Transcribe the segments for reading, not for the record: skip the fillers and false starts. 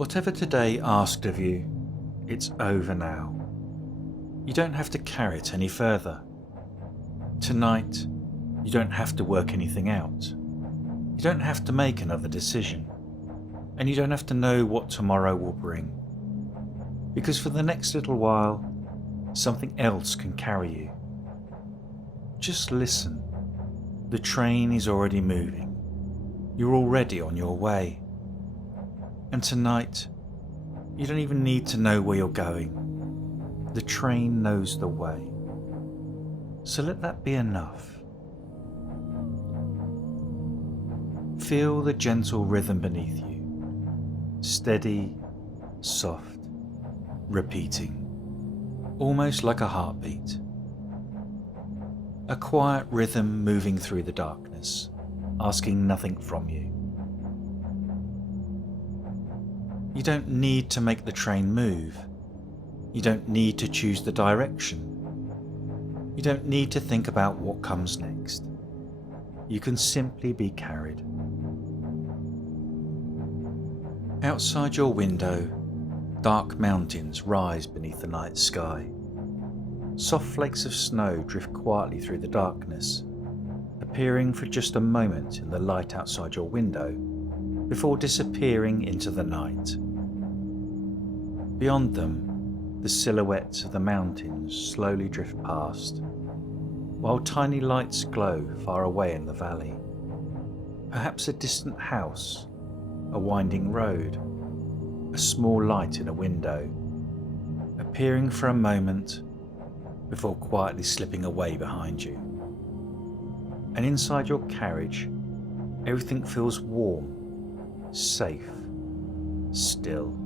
Whatever today asked of you, it's over now. You don't have to carry it any further. Tonight, you don't have to work anything out. You don't have to make another decision. And you don't have to know what tomorrow will bring. Because for the next little while, something else can carry you. Just listen. The train is already moving. You're already on your way. And tonight, you don't even need to know where you're going. The train knows the way. So let that be enough. Feel the gentle rhythm beneath you. Steady, soft, repeating, almost like a heartbeat. A quiet rhythm moving through the darkness, asking nothing from you. You don't need to make the train move. You don't need to choose the direction. You don't need to think about what comes next. You can simply be carried. Outside your window, dark mountains rise beneath the night sky. Soft flakes of snow drift quietly through the darkness, appearing for just a moment in the light outside your window before disappearing into the night. Beyond them, the silhouettes of the mountains slowly drift past, while tiny lights glow far away in the valley. Perhaps a distant house, a winding road, a small light in a window, appearing for a moment before quietly slipping away behind you. And inside your carriage, everything feels warm, safe, still.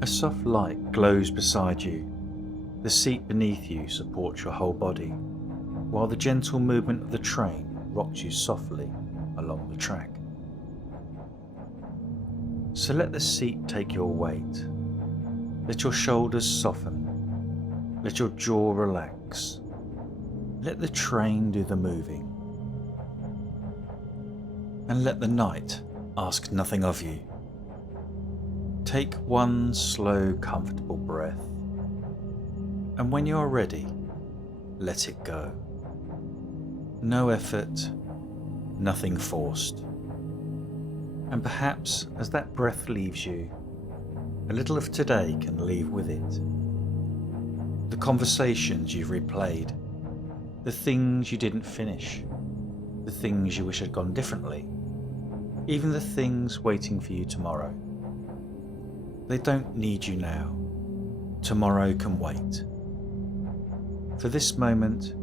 A soft light glows beside you. The seat beneath you supports your whole body, while the gentle movement of the train rocks you softly along the track. So let the seat take your weight. Let your shoulders soften. Let your jaw relax. Let the train do the moving. And let the night ask nothing of you. Take one slow, comfortable breath. And when you are ready, let it go. No effort, nothing forced. And perhaps as that breath leaves you, a little of today can leave with it. The conversations you've replayed, the things you didn't finish, the things you wish had gone differently, even the things waiting for you tomorrow. They don't need you now. Tomorrow can wait. For this moment,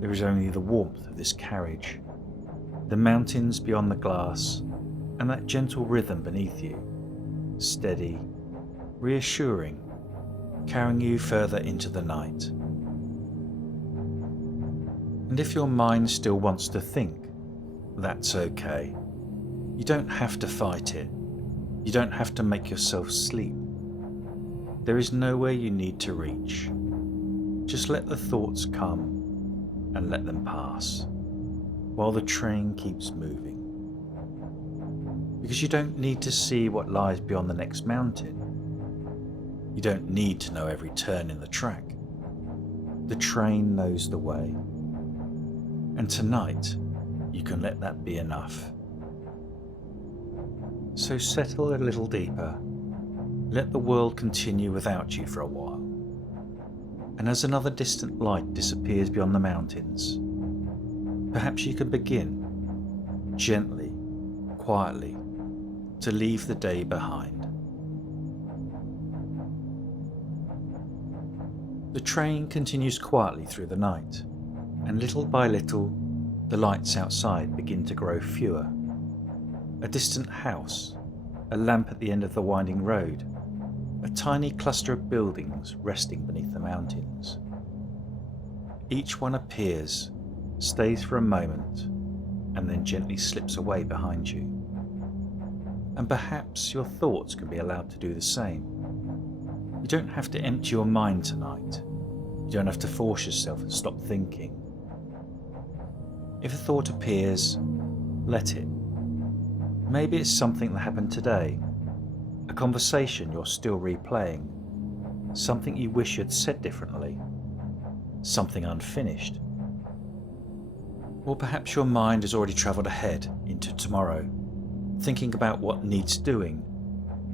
there is only the warmth of this carriage, the mountains beyond the glass, and that gentle rhythm beneath you, steady, reassuring, carrying you further into the night. And if your mind still wants to think, that's okay. You don't have to fight it. You don't have to make yourself sleep. There is nowhere you need to reach. Just let the thoughts come and let them pass, while the train keeps moving. Because you don't need to see what lies beyond the next mountain. You don't need to know every turn in the track. The train knows the way. And tonight, you can let that be enough. So settle a little deeper. Let the world continue without you for a while. And as another distant light disappears beyond the mountains, perhaps you can begin, gently, quietly, to leave the day behind. The train continues quietly through the night, and little by little, the lights outside begin to grow fewer. A distant house, a lamp at the end of the winding road, a tiny cluster of buildings resting beneath the mountains. Each one appears, stays for a moment, and then gently slips away behind you. And perhaps your thoughts can be allowed to do the same. You don't have to empty your mind tonight. You don't have to force yourself and stop thinking. If a thought appears, let it. Maybe it's something that happened today, a conversation you're still replaying, something you wish you'd said differently, something unfinished. Or perhaps your mind has already travelled ahead into tomorrow, thinking about what needs doing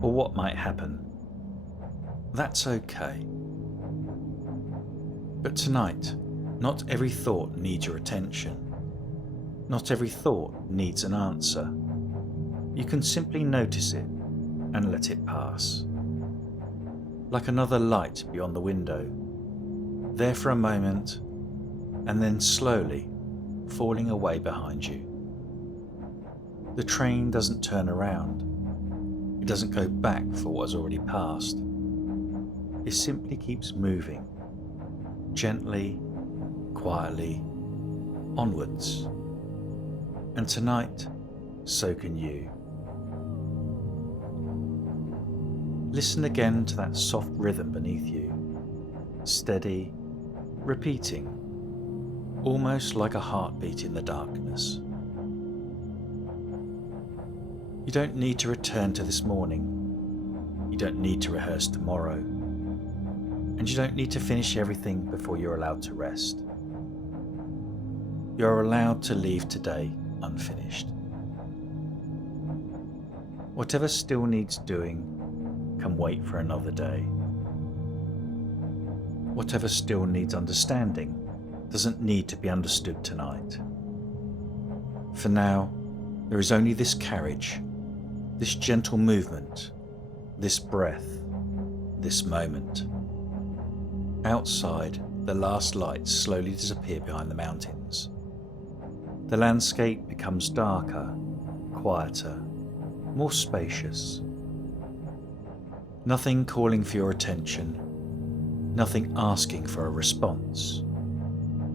or what might happen. That's okay. But tonight, not every thought needs your attention. Not every thought needs an answer. You can simply notice it and let it pass. Like another light beyond the window, there for a moment and then slowly falling away behind you. The train doesn't turn around. It doesn't go back for what has already passed. It simply keeps moving, gently, quietly, onwards. And tonight, so can you. Listen again to that soft rhythm beneath you, steady, repeating, almost like a heartbeat in the darkness. You don't need to return to this morning. You don't need to rehearse tomorrow. And you don't need to finish everything before you're allowed to rest. You're allowed to leave today unfinished. Whatever still needs doing can wait for another day. Whatever still needs understanding doesn't need to be understood tonight. For now, there is only this carriage, this gentle movement, this breath, this moment. Outside, the last lights slowly disappear behind the mountains. The landscape becomes darker, quieter, more spacious. Nothing calling for your attention, nothing asking for a response,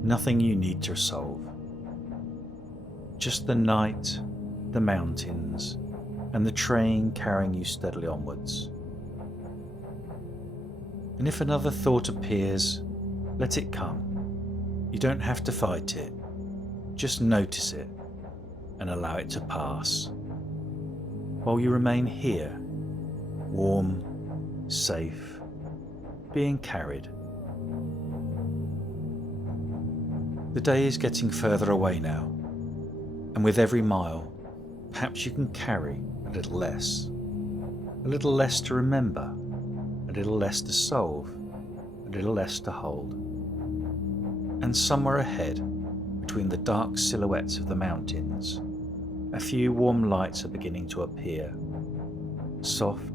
nothing you need to solve. Just the night, the mountains, and the train carrying you steadily onwards. And if another thought appears, let it come. You don't have to fight it. Just notice it and allow it to pass. While you remain here, warm, safe, being carried. The day is getting further away now, and with every mile, perhaps you can carry a little less to remember, a little less to solve, a little less to hold. And somewhere ahead, between the dark silhouettes of the mountains, a few warm lights are beginning to appear, soft,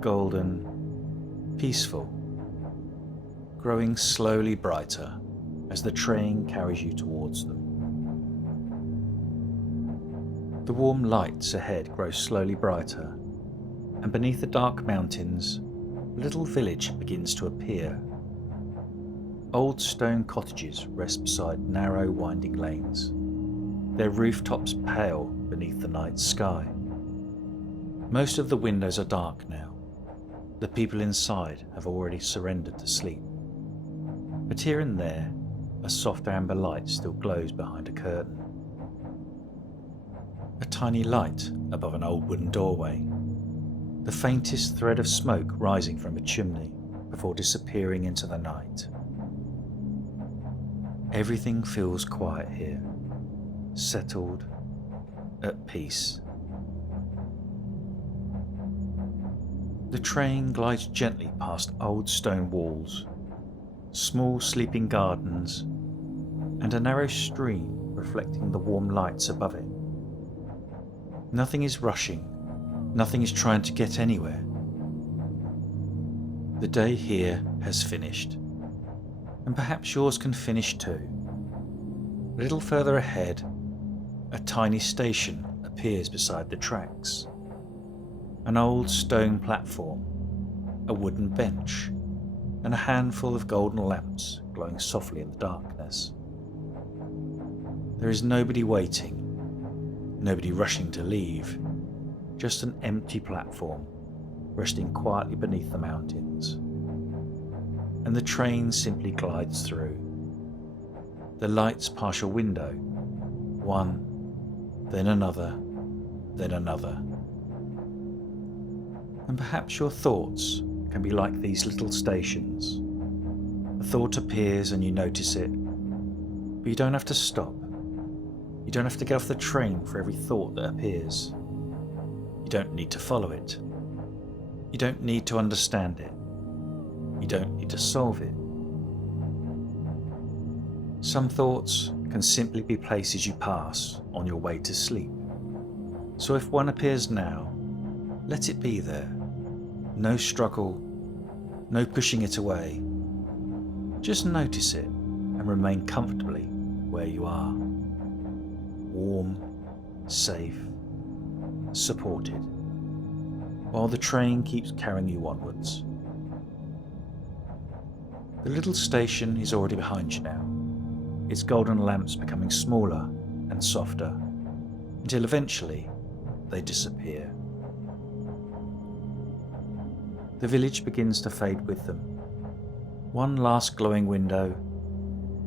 golden, peaceful, growing slowly brighter as the train carries you towards them. The warm lights ahead grow slowly brighter, and beneath the dark mountains, a little village begins to appear. Old stone cottages rest beside narrow winding lanes, their rooftops pale beneath the night sky. Most of the windows are dark now. The people inside have already surrendered to sleep. But here and there, a soft amber light still glows behind a curtain. A tiny light above an old wooden doorway, the faintest thread of smoke rising from a chimney before disappearing into the night. Everything feels quiet here, settled, at peace. The train glides gently past old stone walls, small sleeping gardens, and a narrow stream reflecting the warm lights above it. Nothing is rushing, nothing is trying to get anywhere. The day here has finished, and perhaps yours can finish too. A little further ahead, a tiny station appears beside the tracks. An old stone platform, a wooden bench, and a handful of golden lamps glowing softly in the darkness. There is nobody waiting, nobody rushing to leave, just an empty platform resting quietly beneath the mountains. And the train simply glides through. The lights pass your window, one, then another, then another. And perhaps your thoughts can be like these little stations. A thought appears and you notice it, but you don't have to stop. You don't have to get off the train for every thought that appears. You don't need to follow it. You don't need to understand it. You don't need to solve it. Some thoughts can simply be places you pass on your way to sleep. So if one appears now, let it be there. No struggle, no pushing it away. Just notice it and remain comfortably where you are. Warm, safe, supported, while the train keeps carrying you onwards. The little station is already behind you now, its golden lamps becoming smaller and softer, until eventually they disappear. The village begins to fade with them. One last glowing window,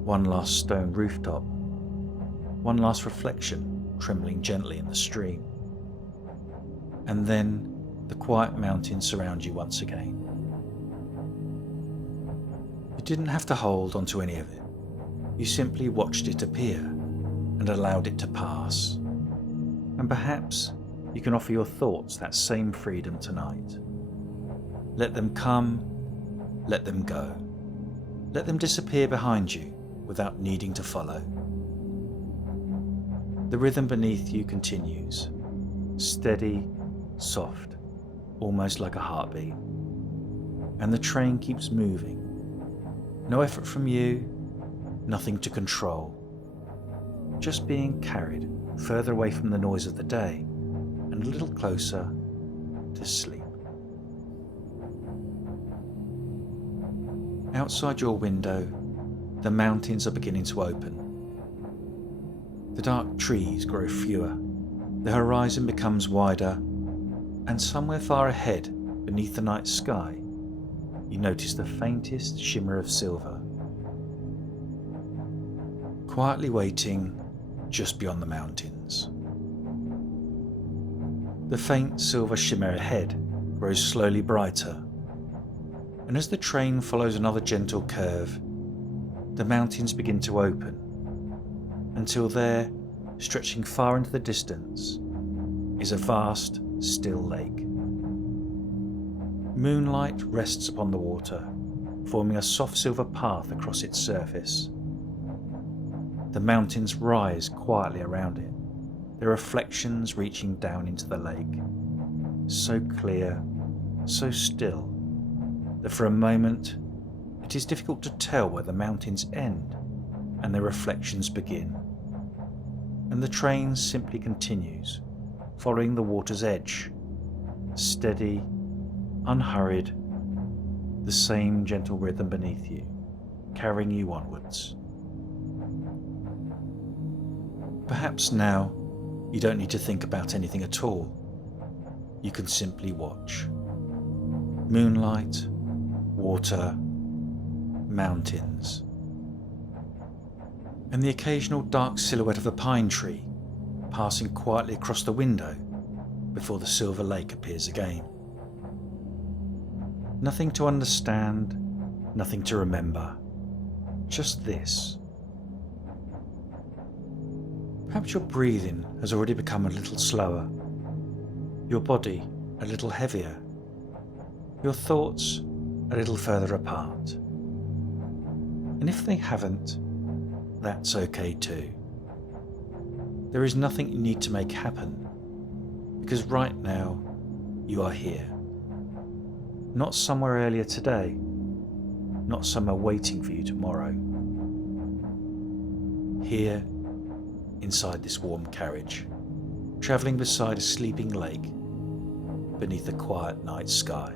one last stone rooftop, one last reflection trembling gently in the stream. And then the quiet mountains surround you once again. You didn't have to hold onto any of it. You simply watched it appear and allowed it to pass. And perhaps you can offer your thoughts that same freedom tonight. Let them come, let them go. Let them disappear behind you without needing to follow. The rhythm beneath you continues, steady, soft, almost like a heartbeat. And the train keeps moving. No effort from you, nothing to control. Just being carried further away from the noise of the day and a little closer to sleep. Outside your window, the mountains are beginning to open. The dark trees grow fewer, the horizon becomes wider, and somewhere far ahead, beneath the night sky, you notice the faintest shimmer of silver. Quietly waiting just beyond the mountains. The faint silver shimmer ahead grows slowly brighter, and as the train follows another gentle curve, the mountains begin to open, until there, stretching far into the distance, is a vast, still lake. Moonlight rests upon the water, forming a soft silver path across its surface. The mountains rise quietly around it, their reflections reaching down into the lake, so clear, so still, that for a moment it is difficult to tell where the mountains end and their reflections begin. And the train simply continues, following the water's edge, steady, unhurried, the same gentle rhythm beneath you, carrying you onwards. Perhaps now you don't need to think about anything at all. You can simply watch. Moonlight, water, mountains, and the occasional dark silhouette of a pine tree passing quietly across the window before the silver lake appears again. Nothing to understand, nothing to remember, just this. Perhaps your breathing has already become a little slower, your body a little heavier, your thoughts a little further apart. And if they haven't, that's okay too. There is nothing you need to make happen, because right now you are here. Not somewhere earlier today, not somewhere waiting for you tomorrow. Here, inside this warm carriage, travelling beside a sleeping lake, beneath a quiet night sky.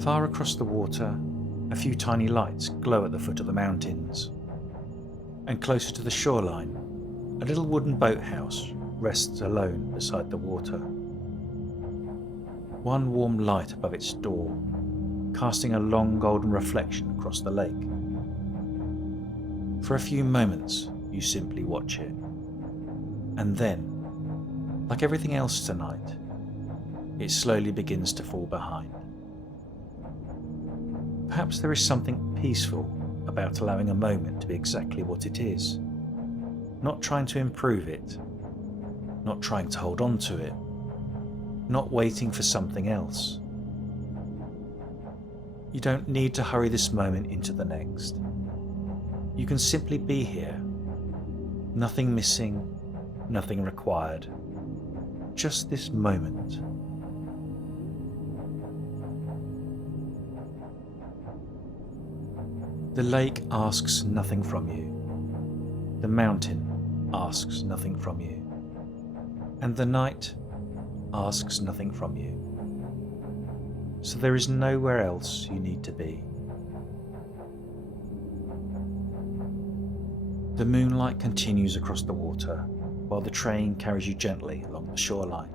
Far across the water, a few tiny lights glow at the foot of the mountains. And closer to the shoreline, a little wooden boathouse rests alone beside the water. One warm light above its door, casting a long golden reflection across the lake. For a few moments, you simply watch it. And then, like everything else tonight, it slowly begins to fall behind. Perhaps there is something peaceful about allowing a moment to be exactly what it is, not trying to improve it, not trying to hold on to it, not waiting for something else. You don't need to hurry this moment into the next. You can simply be here. Nothing missing, nothing required. Just this moment. The lake asks nothing from you. The mountain asks nothing from you. And the night asks nothing from you. So there is nowhere else you need to be. The moonlight continues across the water while the train carries you gently along the shoreline.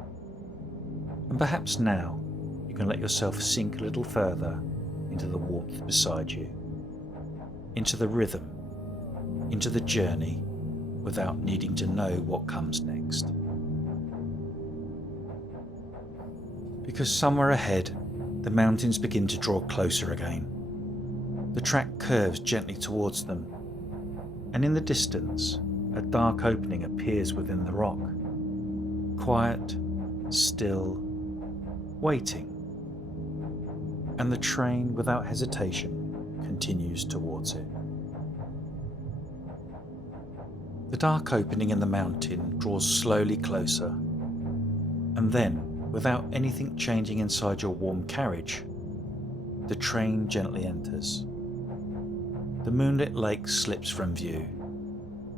And perhaps now you can let yourself sink a little further into the warmth beside you, into the rhythm, into the journey without needing to know what comes next. Because somewhere ahead, the mountains begin to draw closer again. The track curves gently towards them, and in the distance, a dark opening appears within the rock. Quiet, still, waiting. And the train, without hesitation, continues towards it. The dark opening in the mountain draws slowly closer, and then, without anything changing inside your warm carriage, the train gently enters. The moonlit lake slips from view.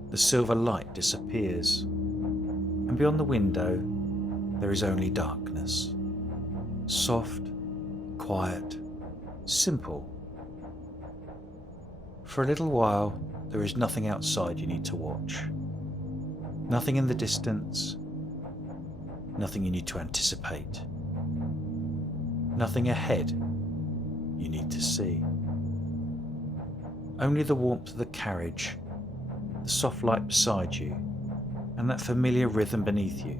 The silver light disappears, and beyond the window there is only darkness. Soft, quiet, simple. For a little while there is nothing outside you need to watch. Nothing in the distance. Nothing you need to anticipate. Nothing ahead you need to see. Only the warmth of the carriage, the soft light beside you, and that familiar rhythm beneath you.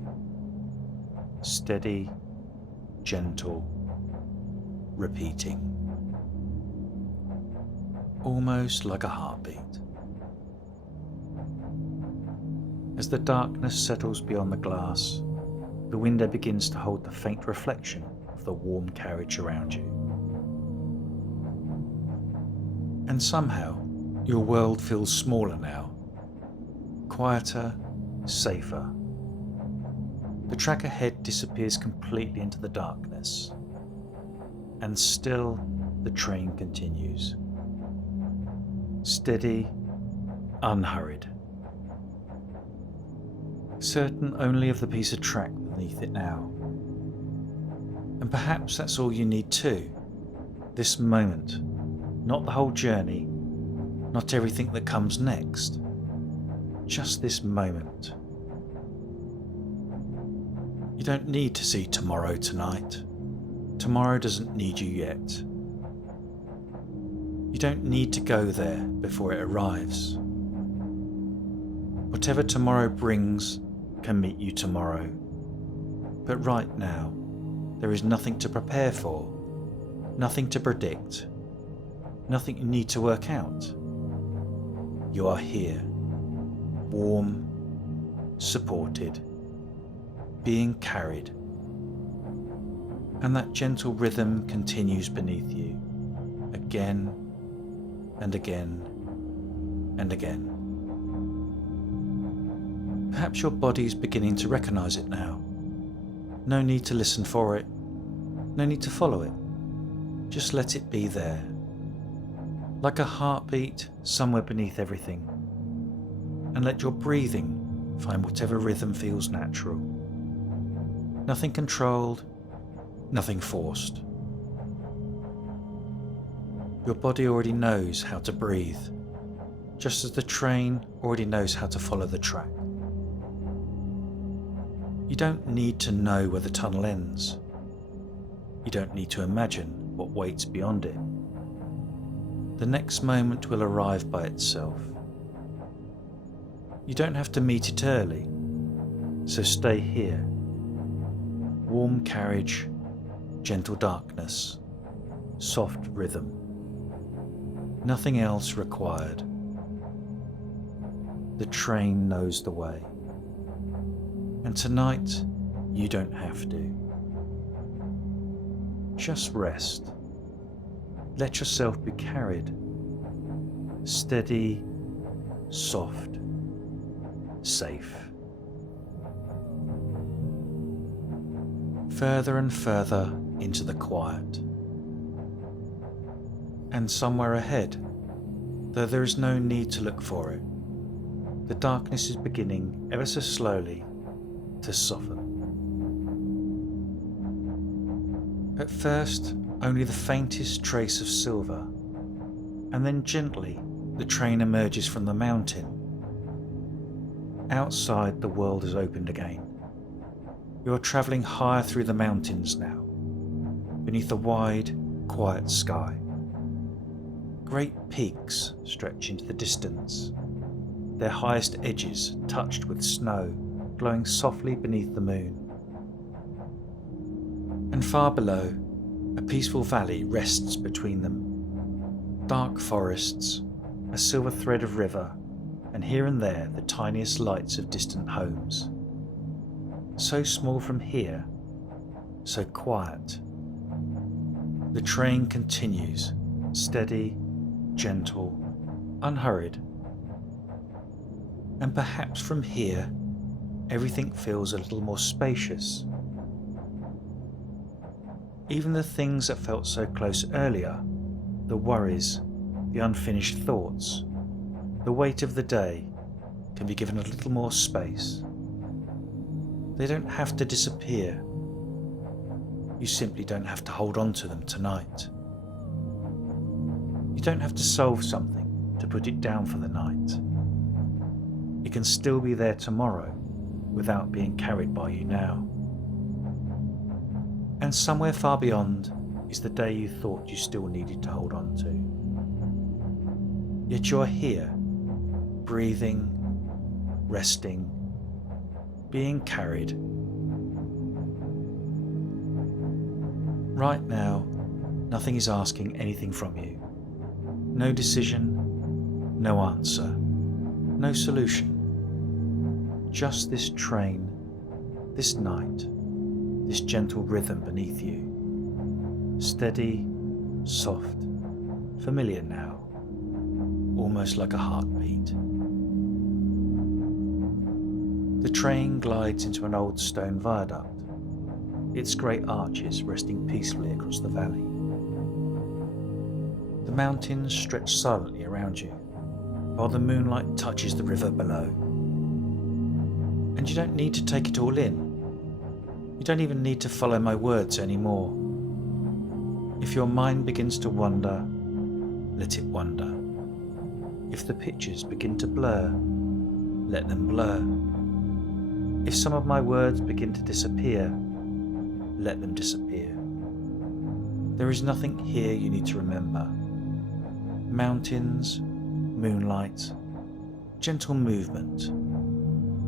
Steady, gentle, repeating. Almost like a heartbeat. As the darkness settles beyond the glass, the window begins to hold the faint reflection of the warm carriage around you. And somehow, your world feels smaller now, quieter, safer. The track ahead disappears completely into the darkness, and still the train continues. Steady, unhurried. Certain only of the piece of track beneath it now. And perhaps that's all you need too. This moment, not the whole journey, not everything that comes next. Just this moment. You don't need to see tomorrow tonight. Tomorrow doesn't need you yet. You don't need to go there before it arrives. Whatever tomorrow brings can meet you tomorrow. But right now, there is nothing to prepare for, nothing to predict, nothing you need to work out. You are here, warm, supported, being carried. And that gentle rhythm continues beneath you, again and again and again. Perhaps your body's beginning to recognize it now. No need to listen for it, no need to follow it. Just let it be there, like a heartbeat somewhere beneath everything. And let your breathing find whatever rhythm feels natural. Nothing controlled, nothing forced. Your body already knows how to breathe, just as the train already knows how to follow the track. You don't need to know where the tunnel ends. You don't need to imagine what waits beyond it. The next moment will arrive by itself. You don't have to meet it early, so stay here. Warm carriage, gentle darkness, soft rhythm. Nothing else required. The train knows the way. And tonight, you don't have to. Just rest. Let yourself be carried. Steady, soft, safe. Further and further into the quiet. And somewhere ahead, though there is no need to look for it, the darkness is beginning ever so slowly to soften. At first, only the faintest trace of silver, and then gently the train emerges from the mountain. Outside, the world has opened again. You are travelling higher through the mountains now, beneath a wide, quiet sky. Great peaks stretch into the distance, their highest edges touched with snow glowing softly beneath the moon. And far below, a peaceful valley rests between them. Dark forests, a silver thread of river, and here and there the tiniest lights of distant homes. So small from here, so quiet. The train continues, steady, gentle, unhurried. And perhaps from here, everything feels a little more spacious. Even the things that felt so close earlier, the worries, the unfinished thoughts, the weight of the day, can be given a little more space. They don't have to disappear. You simply don't have to hold on to them tonight. You don't have to solve something to put it down for the night. It can still be there tomorrow without being carried by you now. And somewhere far beyond is the day you thought you still needed to hold on to. Yet you're here, breathing, resting, being carried. Right now, nothing is asking anything from you. No decision, no answer, no solution. Just this train, this night, this gentle rhythm beneath you. Steady, soft, familiar now, almost like a heartbeat. The train glides into an old stone viaduct, its great arches resting peacefully across the valley. The mountains stretch silently around you, while the moonlight touches the river below. And you don't need to take it all in. You don't even need to follow my words anymore. If your mind begins to wander, let it wander. If the pictures begin to blur, let them blur. If some of my words begin to disappear, let them disappear. There is nothing here you need to remember. Mountains, moonlight, gentle movement,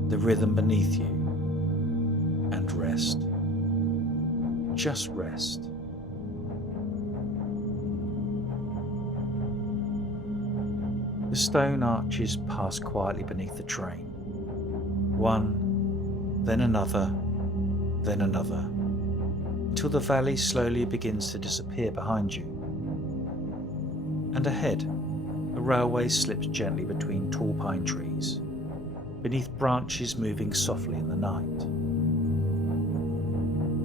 the rhythm beneath you, and rest. Just rest. The stone arches pass quietly beneath the train. One, then another, until the valley slowly begins to disappear behind you. And ahead, a railway slips gently between tall pine trees, beneath branches moving softly in the night.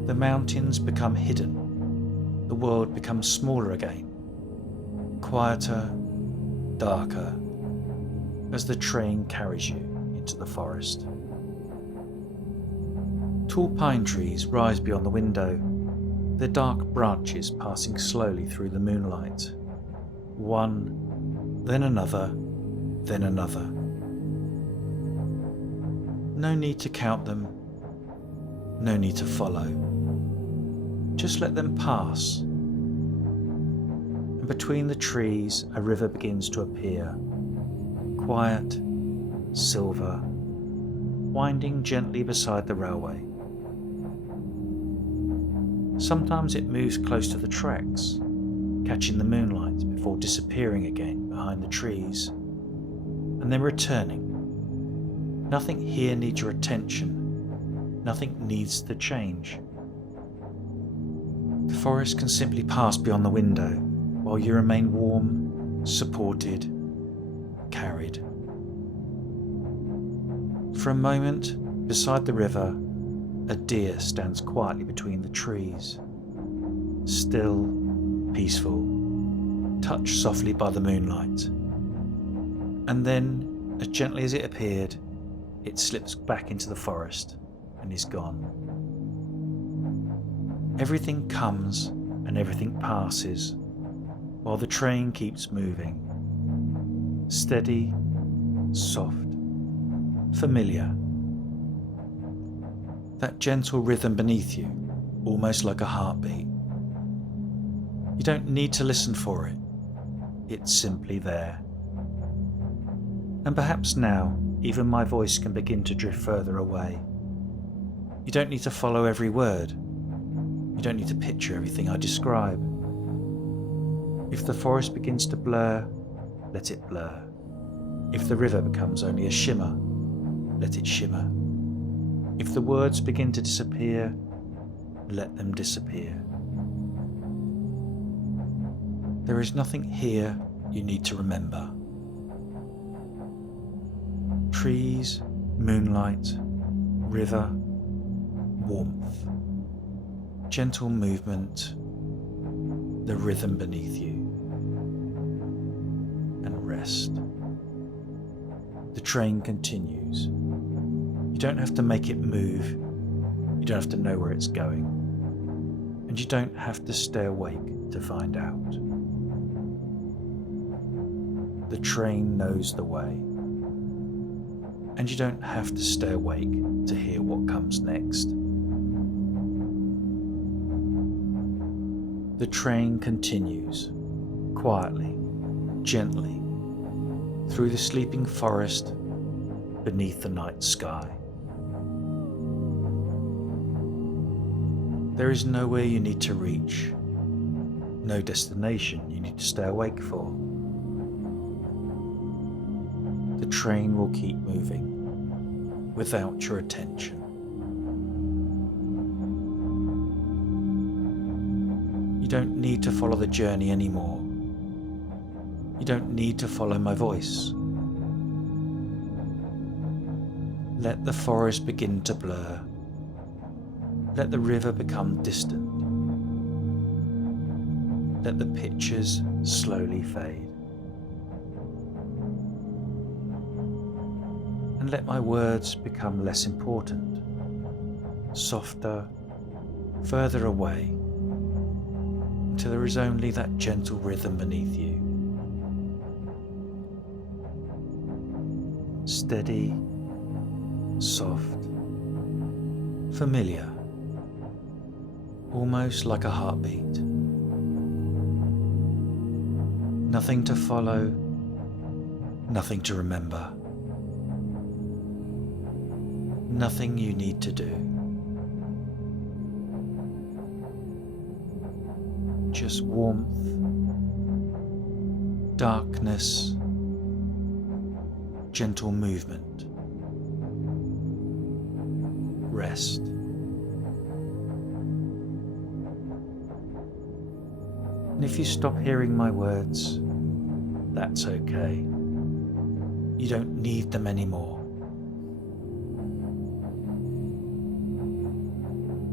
The mountains become hidden, the world becomes smaller again, quieter, darker, as the train carries you into the forest. Tall pine trees rise beyond the window, their dark branches passing slowly through the moonlight. One, then another, then another. No need to count them, no need to follow. Just let them pass. And between the trees, a river begins to appear. Quiet, silver, winding gently beside the railway. Sometimes it moves close to the tracks, catching the moonlight before disappearing again behind the trees, and then returning. Nothing here needs your attention. Nothing needs to change. The forest can simply pass beyond the window while you remain warm, supported, carried. For a moment, beside the river, a deer stands quietly between the trees, still, peaceful, touched softly by the moonlight. And then, as gently as it appeared, it slips back into the forest and is gone. Everything comes and everything passes, while the train keeps moving. Steady, soft, familiar. That gentle rhythm beneath you, almost like a heartbeat. You don't need to listen for it. It's simply there. And perhaps now, even my voice can begin to drift further away. You don't need to follow every word. You don't need to picture everything I describe. If the forest begins to blur, let it blur. If the river becomes only a shimmer, let it shimmer. If the words begin to disappear, let them disappear. There is nothing here you need to remember. Trees, moonlight, river, warmth, gentle movement, the rhythm beneath you, and rest. The train continues. You don't have to make it move. You don't have to know where it's going. And you don't have to stay awake to find out. The train knows the way. And you don't have to stay awake to hear what comes next. The train continues, quietly, gently, through the sleeping forest, beneath the night sky. There is nowhere you need to reach, no destination you need to stay awake for. The train will keep moving, without your attention. You don't need to follow the journey anymore. You don't need to follow my voice. Let the forest begin to blur. Let the river become distant. Let the pictures slowly fade. And let my words become less important, softer, further away, until there is only that gentle rhythm beneath you. Steady, soft, familiar, almost like a heartbeat. Nothing to follow, nothing to remember. Nothing you need to do. Just warmth, darkness, gentle movement, rest. And if you stop hearing my words, that's okay. You don't need them anymore.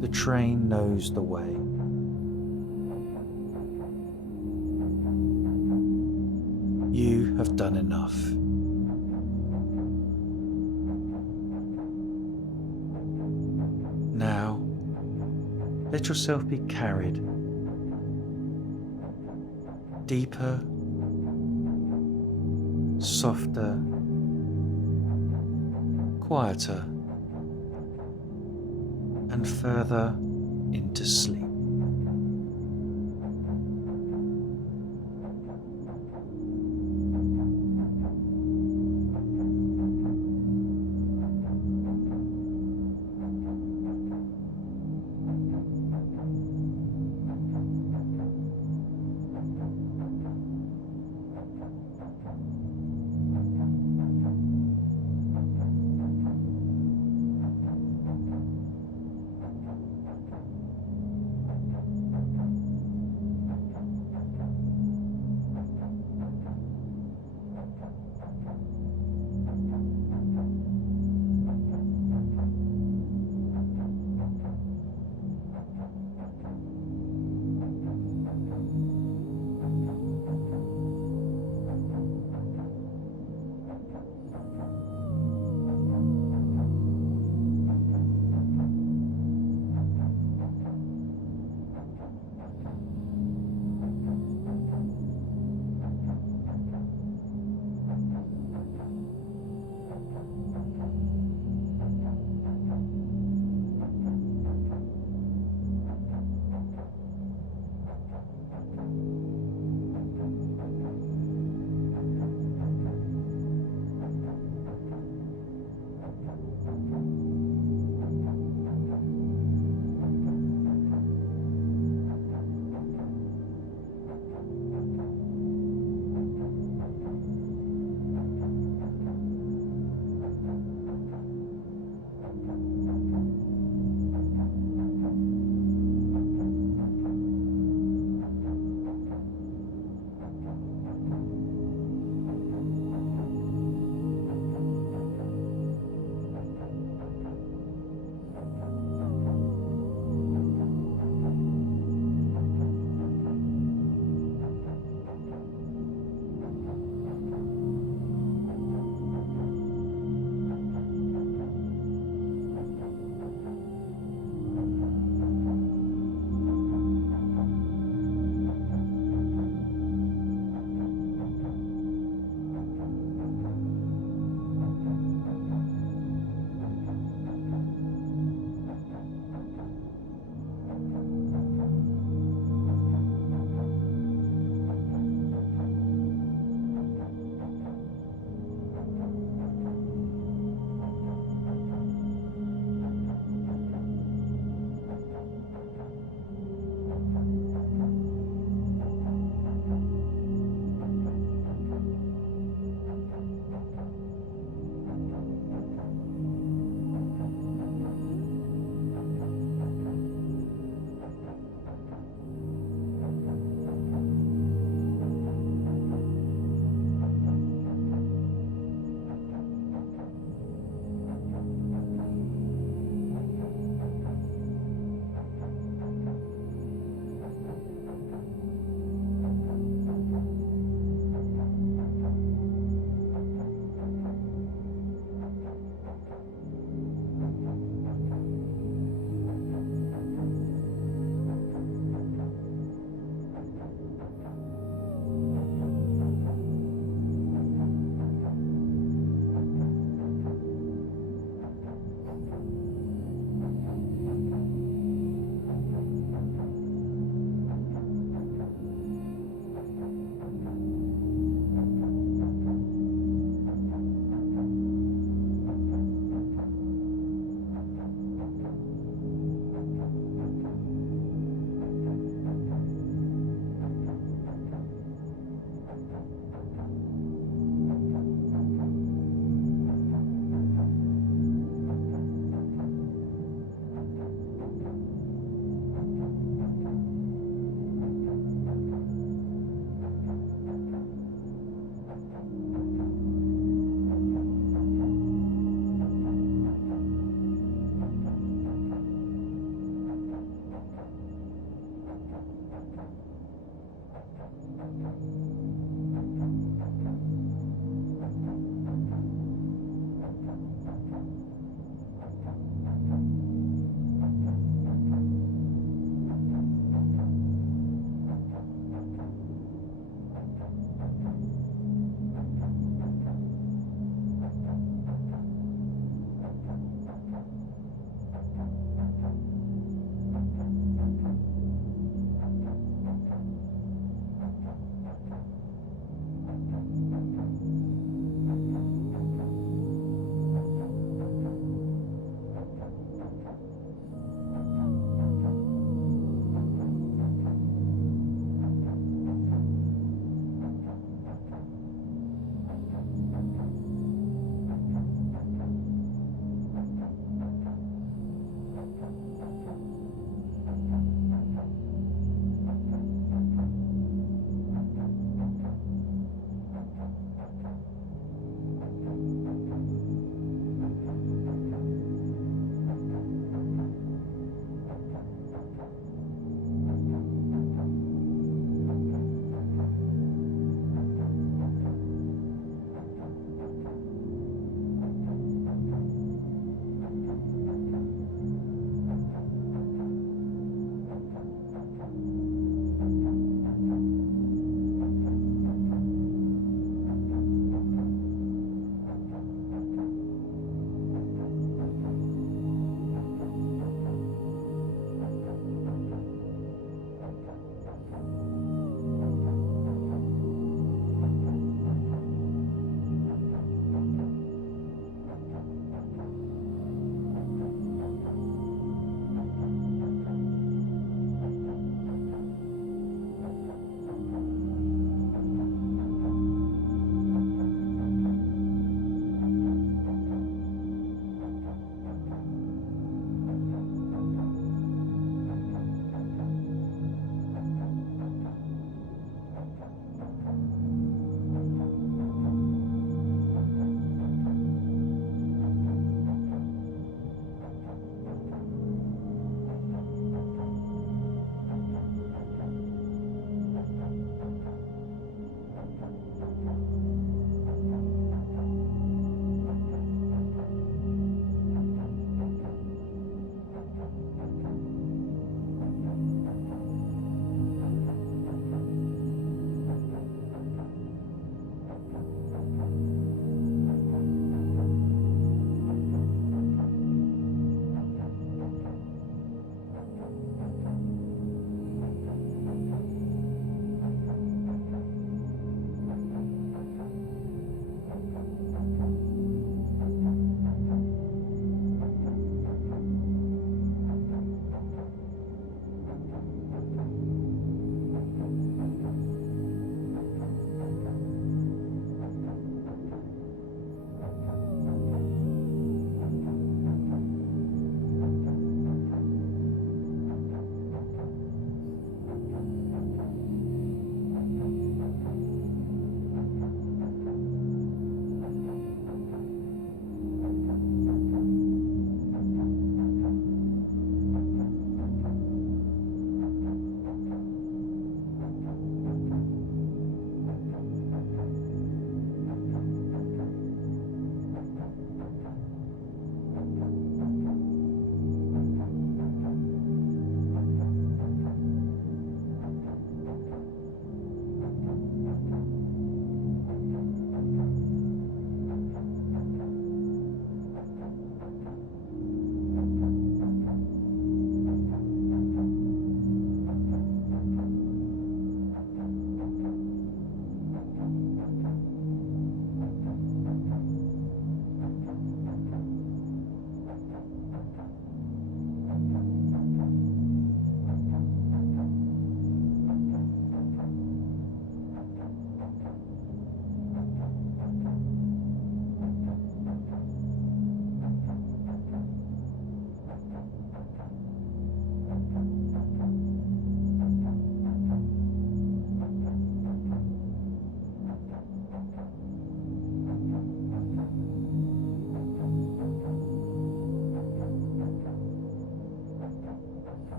The train knows the way. You have done enough. Now, let yourself be carried deeper, softer, quieter, and further into sleep.